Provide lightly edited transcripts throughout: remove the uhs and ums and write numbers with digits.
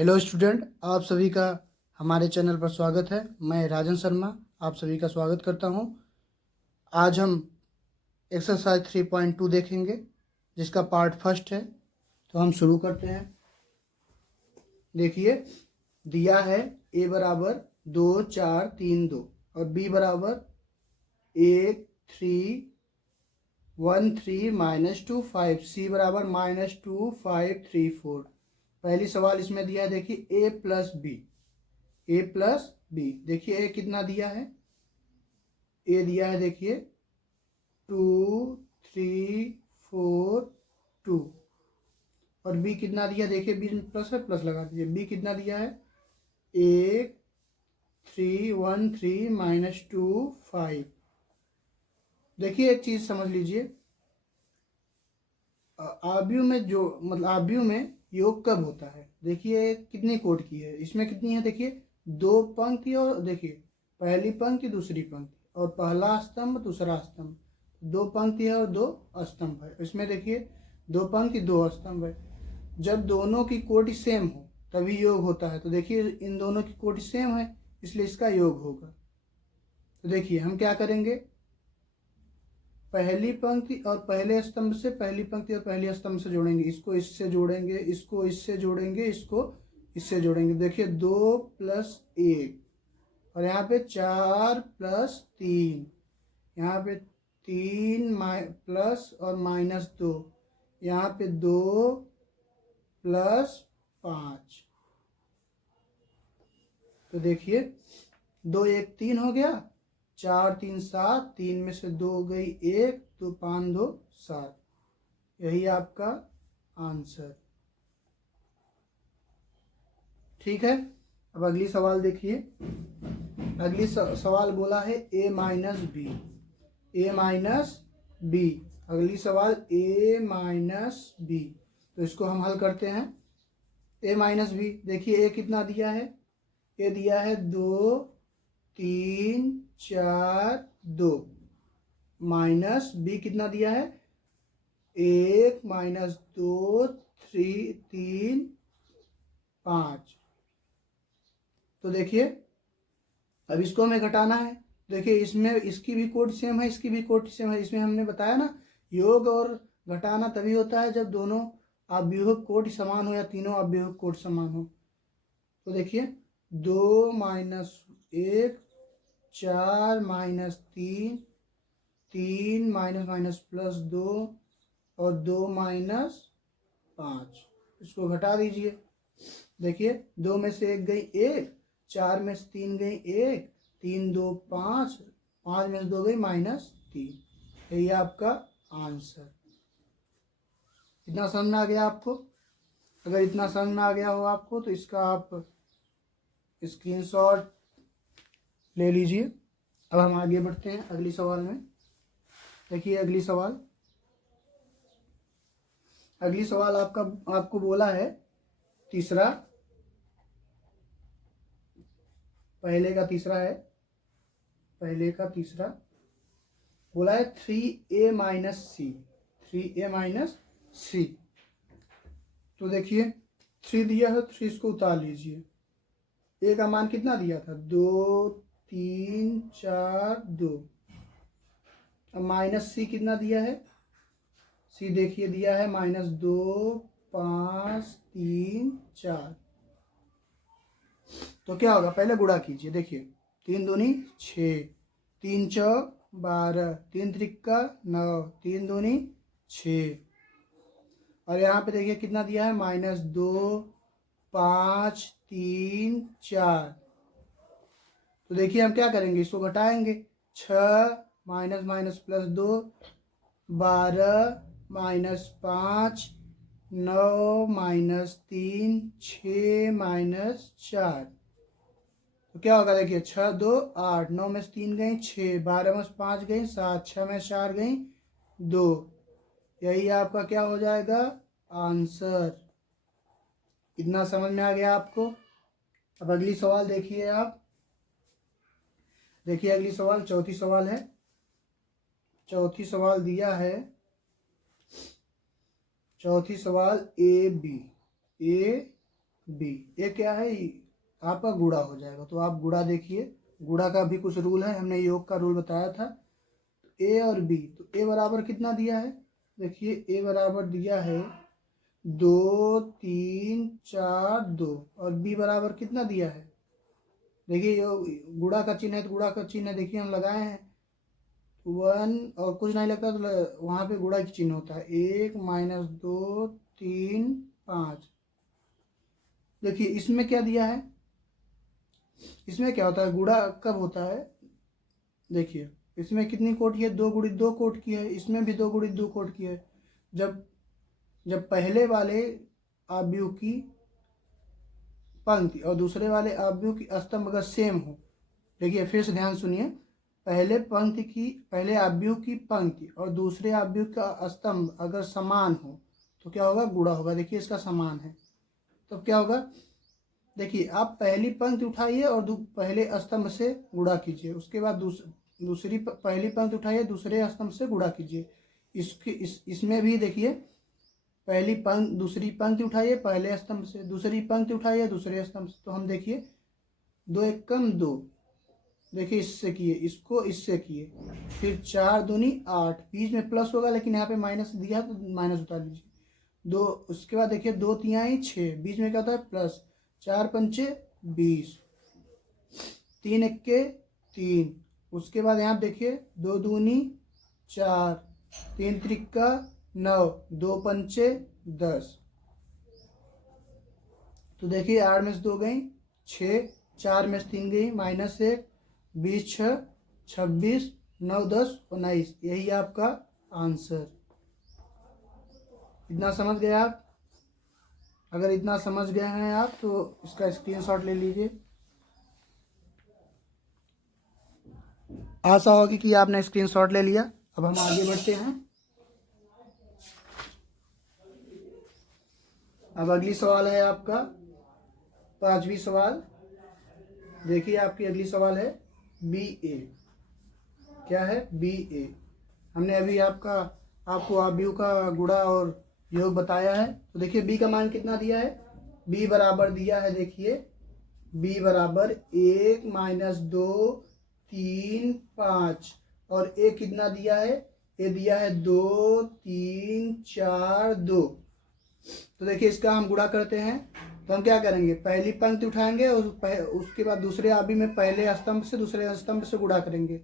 Hello student, आप सभी का हमारे चैनल पर स्वागत है। मैं राजन शर्मा आप सभी का स्वागत करता हूं। आज हम एक्सरसाइज 3.2 देखेंगे, जिसका पार्ट फर्स्ट है। तो हम शुरू करते हैं। देखिए, दिया है a बराबर 2 4 3 2 और b बराबर 1 3 1 3 -2 5, c बराबर -2 5 3 4। पहली सवाल इसमें दिया है, देखिए a plus B, A plus B. देखिए ए कितना दिया है, ए दिया है देखिए 2 3 4 2, और बी कितना दिया, देखिए बी प्लस है, प्लस लगा दीजिए। बी कितना दिया है 1 3 1 3 -2 5। देखिए एक चीज समझ लीजिए, आव्यूह में जो मतलब आव्यूह में योग कब होता है। देखिए कितनी कोट की है, इसमें कितनी है, देखिए 2 पंक्ति, और देखिए पहली पंक्ति दूसरी पंक्ति, और पहला स्तंभ दूसरा स्तंभ। 2 पंक्ति है और 2 स्तंभ है। इसमें देखिए 2 पंक्ति 2 स्तंभ है। जब दोनों की कोटि सेम हो तभी योग होता है। तो देखिए इन दोनों की कोटि सेम है, इसलिए इसका योग होगा। तो देखिए हम क्या करेंगे, पहली पंक्ति और पहले स्तंभ से पहली पंक्ति और पहले स्तंभ से जोड़ेंगे, इसको इससे जोड़ेंगे, इसको इससे जोड़ेंगे, इसको इससे जोड़ेंगे। देखिए 2 + 1, और यहाँ पे 4 + 3, यहाँ पे 3 प्लस और -2, यहाँ पे 2 + 5। तो देखिए 2 1 3 हो गया, 4 3 7, 3 में से 2 गई 1, तो 5 2 7। यही आपका आंसर। ठीक है, अब अगली सवाल देखिए। अगली सवाल बोला है a - b, a - b। अगली सवाल a - b, तो इसको हम हल करते हैं। a - b, देखिए a कितना दिया है, a दिया है 2 3 4 2, माइनस b कितना दिया है 1 -2 3 5। तो देखिए अब इसको हमें घटाना है। देखिए इसमें इसकी भी कोड सेम है, इसकी भी कोड सेम है। इसमें हमने बताया ना, योग और घटाना तभी होता है जब दोनों अव्यूह कोड समान हो या तीनों अव्यूह कोड समान हो। तो देखिए 2 - 1 4 - 3 3 -2 और 2 - 5। इसको घटा दीजिए। देखिए 2 में से 1 गई 1, 4 में से 3 गई 1, 3 2 5, 5 में से 2 गई -3। यही आपका आंसर। इतना समझ में आ गया आपको? अगर इतना समझ में आ गया हो आपको तो इसका आप स्क्रीनशॉट ले लीजिए। अब हम आगे बढ़ते हैं अगली सवाल में। देखिए अगली सवाल आपको बोला है तीसरा, पहले का तीसरा बोला है 3a - c। तो देखिए 3 दिया है, 3 इसको उतार लीजिए। a का मान कितना दिया था 2 3 4 2। अब -c कितना दिया है, c देखिए दिया है -2 5 3 4। तो क्या होगा, पहले गुणा कीजिए। देखिए 3 दूनी 6, 3 चौक 12, 3 त्रिक्का 9, 3 दूनी 6। और यहाँ पे देखिए कितना दिया है -2 5 3 4। तो देखिए हम क्या करेंगे, इसको घटाएंगे। 6 -+2 12 -5 9 -3 6 -4। तो क्या होगा, देखिए 6 2 8, 9 में से 3 गई 6, 12 में से 5 गई 7, 6 में 4 गई 2। यही आपका क्या हो जाएगा, आंसर। इतना समझ में आ गया आपको? अब अगली सवाल देखिए आप। देखिए अगली सवाल चौथी सवाल है। चौथी सवाल दिया है, चौथी सवाल a b बी। ये क्या है, आपका गुणा हो जाएगा। तो आप गुणा देखिए, गुणा का भी कुछ रूल है, हमने योग का रूल बताया था। ए और बी, तो ए बराबर कितना दिया है, देखिए ए बराबर दिया है 2 3 4 2, और बी बराबर कितना दिया है, देखिए गुणा का चिन्ह है तो गुणा का चिन्ह देखिए हम लगाए हैं 1, और कुछ नहीं लगता तो वहाँ पे गुणा की चिन्ह होता है 1 -2 3 5। देखिए इसमें क्या दिया है, इसमें क्या होता है, गुणा कब होता है, देखिए इसमें कितनी कोटि है, 2 गुणित 2 कोट की है, इसमें भी 2 गुणित 2 कोट की है। जब जब पहले वाले अवयव की पंक्ति और दूसरे वाले अवयव की स्तंभ अगर सेम हो, देखिए फिर से ध्यान सुनिए, पहले अवयव की पंक्ति और दूसरे अवयव का स्तंभ अगर समान हो तो क्या होगा, गुणा होगा। देखिए इसका समान है तो क्या होगा, देखिए आप पहली पंक्ति उठाइए और पहले स्तंभ से गुणा कीजिए, उसके बाद दूसरी पहली पंक्ति उठाइए, दूसरे स्तंभ से गुणा कीजिए। इसमें भी देखिए दूसरी पंक्ति उठाइए पहले स्तंभ से, दूसरी पंक्ति उठाइए दूसरे स्तंभ से। तो हम देखिए 2 एकम 2, देखिए इससे किए, इसको इससे किए, फिर 4 दूनी 8, बीच में प्लस होगा लेकिन यहाँ पे माइनस दिया तो माइनस उतार दीजिए। 2, उसके बाद देखिए 2 तिहाई 6, बीच में क्या होता है प्लस, 4 पंचे 20, 3 एक्के 3, उसके बाद यहाँ देखिए 2 दूनी 4, 3 त्रिक्का 9, 2 पंचे 10। तो देखिए 8 में से 2 गई 6, 4 में से 3 गई -1, 20 6 26, 9 10 19, यही आपका आंसर। इतना समझ गए आप? अगर इतना समझ गए हैं आप तो इसका स्क्रीनशॉट ले लीजिए। आशा होगी कि आपने स्क्रीनशॉट ले लिया। अब हम आगे बढ़ते हैं। अब अगली सवाल है आपका 5वीं सवाल। देखिए आपकी अगली सवाल है बी ए। क्या है, बी ए। हमने अभी आपको अवयव का गुणा और योग बताया है। तो देखिए बी का मान कितना दिया है, बी बराबर दिया है, देखिए बी बराबर 1 -2 3 5, और ए कितना दिया है, ए दिया है 2 3 4 2। तो देखिए इसका हम गुणा करते हैं। तो हम क्या करेंगे, पहली पंक्ति उठाएंगे और उसके बाद दूसरे अवयव में पहले स्तंभ से दूसरे स्तंभ से गुणा करेंगे।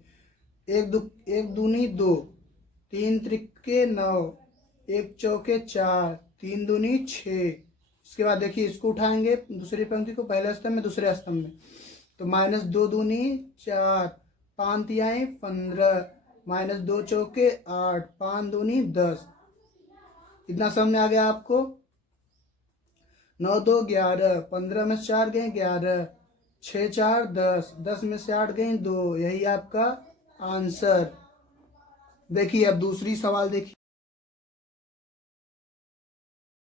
1 दूनी 2, 3 त्रिक्के 9, 1 चौके 4, 3 दूनी 6। इसके बाद देखिए इसको उठाएंगे दूसरी पंक्ति को पहले स्तंभ में दूसरे स्तंभ में, तो -2 दूनी 4, 5 तिहाई 15, -2 चौके 8, 5 दूनी 10। इतना समझ में आ गया आपको? 9 2 11, 15 में से 4 गए 11, 6 4 10, 10 में से 8 गए 2, यही आपका आंसर। देखिए अब दूसरी सवाल देखिए।